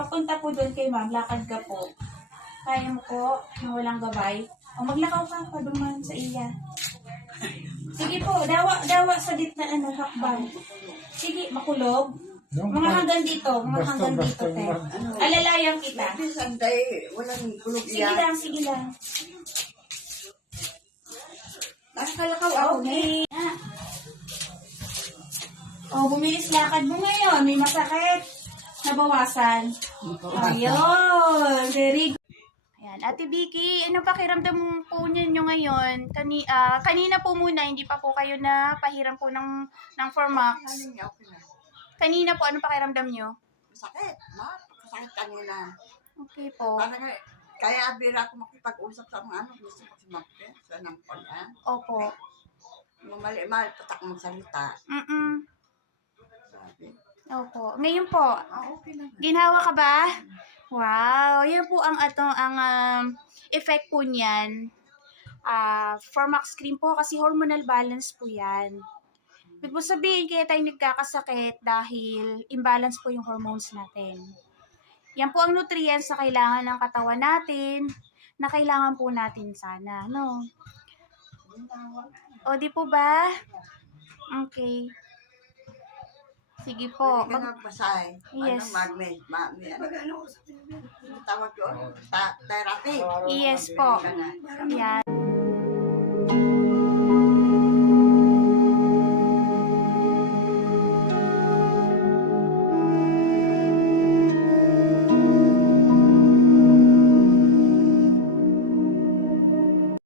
papunta po doon kay ma'am, lakad ka po. Kaya mo po, na walang gabay. O maglakaw ka pa duman sa iya. Sige po, dawa sa na hakbang. Sige, makulog. Mga hanggang dito, mga hanggang dito, te. Alalayan kita. Sanday, walang kulog Sige yan. lang, sige lang. Nakakalakaw ako, Okay. Oh, bumilis lakad mo ngayon. May masakit. Nabawasan. Ayun. Very good. Ayan. Ate Vicky, ano pakiramdam po ninyo ngayon? Kanina po muna, hindi pa po kayo na pahiram po ng Formax. Kanina po, ano pakiramdam nyo? Masakit, masakit kanina. Okay po. Parang, kaya bira ako makipag-usap sa mga ano, gusto ko sumakit sa nang pala. Opo. Mamali-mali, patak magsalita. Sabi. Opo. Ngayon po, Okay lang. ginawa ka ba? Wow, yan po ang effect po niyan. Formax cream po kasi hormonal balance po yan. Ibig po sabihin kaya tayo nagkakasakit dahil imbalance po yung hormones natin. Yan po ang nutrients na kailangan ng katawan natin, na kailangan po natin sana, no? O di po ba? Okay. Sige po. Hindi ka nagpasay. Yes. Ano, ano tawag yun? Therapy. Yes po. Ganun. Yan.